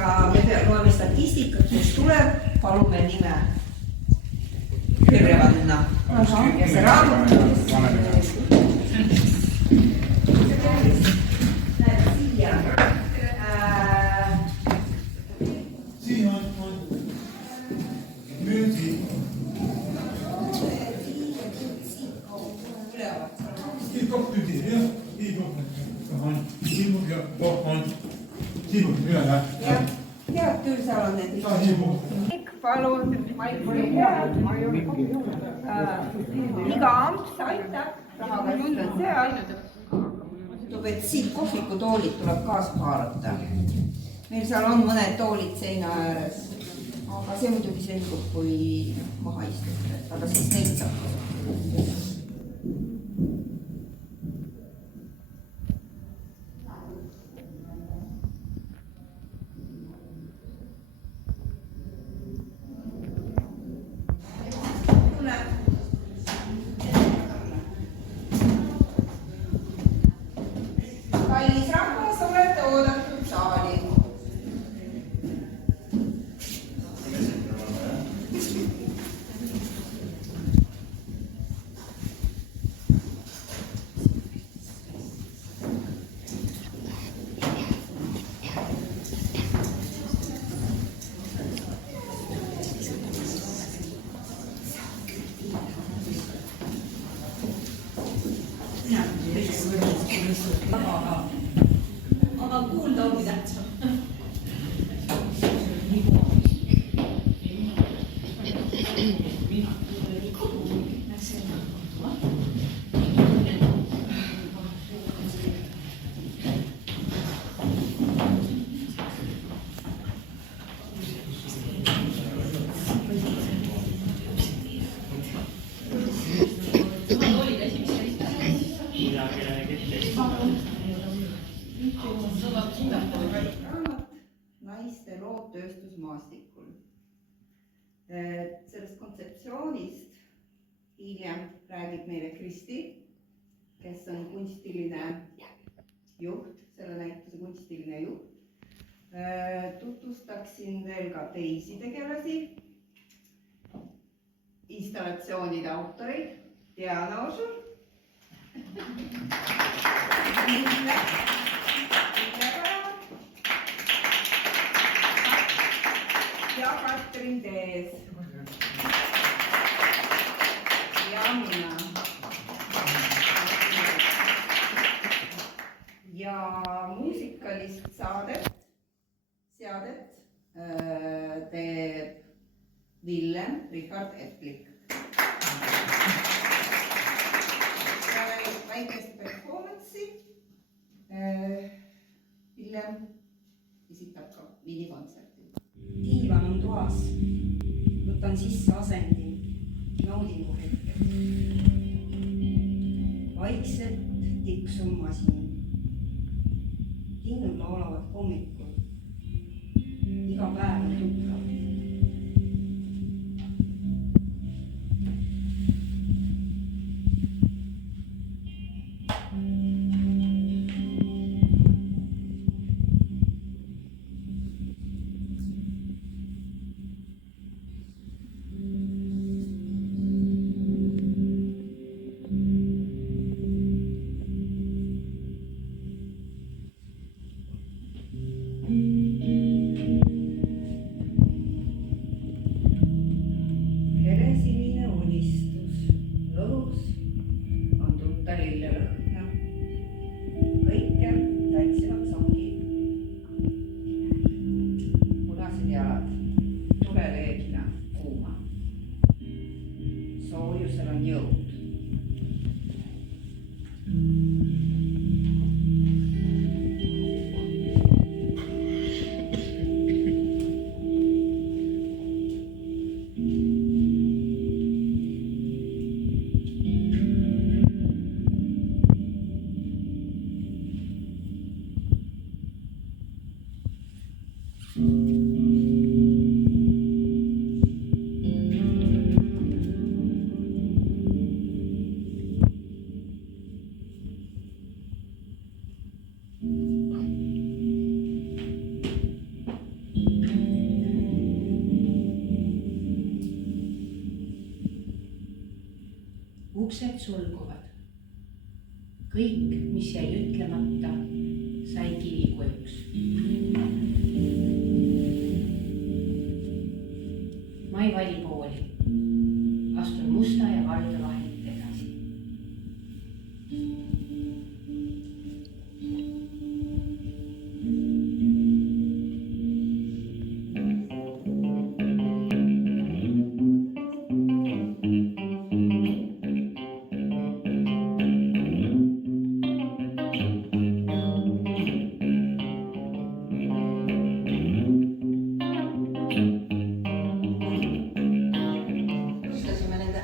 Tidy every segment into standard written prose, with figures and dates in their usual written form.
ja me loeme statistikat, kes tuleb, palume nime kirja panna. Ja see raamat siin on müüdi. Siin kaks müüdi, jah. Siin on üle läheb. Tead küll, seal on need palun, Maik oli head. Iga amps aitab, rahaga küll on seal. Tundub, et siit kohvikutoolid tuleb kaasa haarata. Meil seal on mõned toolid seina ääres. Aga see muidugi selgub, kui maha istute. Aga siis neid saab. Kallis rahvas, olete oodatud saali. Aga kuulda ongi tähtsam. Naiste lood tööstusmaastikul. Sellest kontseptsioonist hiljem räägib meile Kristi, kes on kunstiline juht, selle näituse kunstiline juht. Tutvustaksin veel ka teisi tegelasi, installatsioonide autoreid, Diana Ožur, ja Katrin Tees ja mina. Ja muusikalist seadet teeb Villem Richard Eplik. Ja väikest performance'i Villem esitab ka minikontserti. Diivan on toas, võtan sisse asendi, naudingu hetked. Vaikselt tiksub masin, kinnud laulavad hommikul, iga päev on tuttav. sulguvad. kõik, mis jäi ütlemata, sai kivikujuks. ma ei vali pooli. astun musta ja valge vahelt edasi.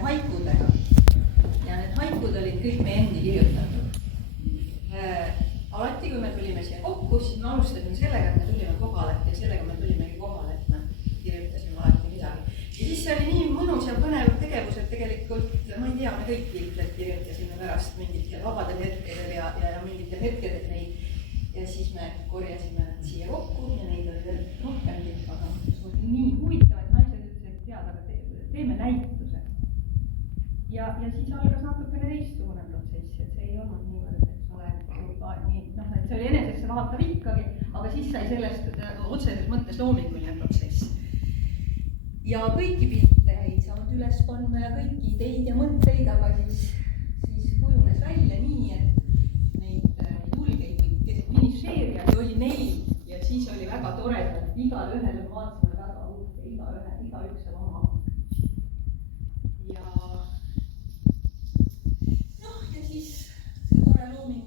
haikudega ja need haikud olid kõik meie endi kirjutatud. Alati, kui me tulime siia kokku, siis me alustasime sellega, et me tulime kohale ja sellega me tulimegi kohale, et me kirjutasime alati midagi. Ja siis see oli nii mõnus ja põnev tegevus, et tegelikult, ma ei tea, me kõik piltleid kirjutasime pärast mingitel vabadel hetkedel ja mingitel hetkedel neid. Ja siis me korjasime nad siia kokku ja neid oli veel rohkem, aga see oli nii huvitav, et naised ütlesid, et tead, aga teeme näituse. Ja siis algas natukene teistsugune protsess, et see ei olnud niivõrd, et ma olen juba nii, et see oli enesesse vaatav ikkagi, aga siis sai sellest otseses mõttes loominguline protsess. Ja kõiki pilte ei saanud üles panna ja kõiki ideid ja mõtteid, aga siis kujunes välja nii, et neid julgeid või finišeerijaid oli 4 ja siis oli väga toredalt, igal ühel vaatasime väga uhke, igaüks on oma. Ja siis see tore looming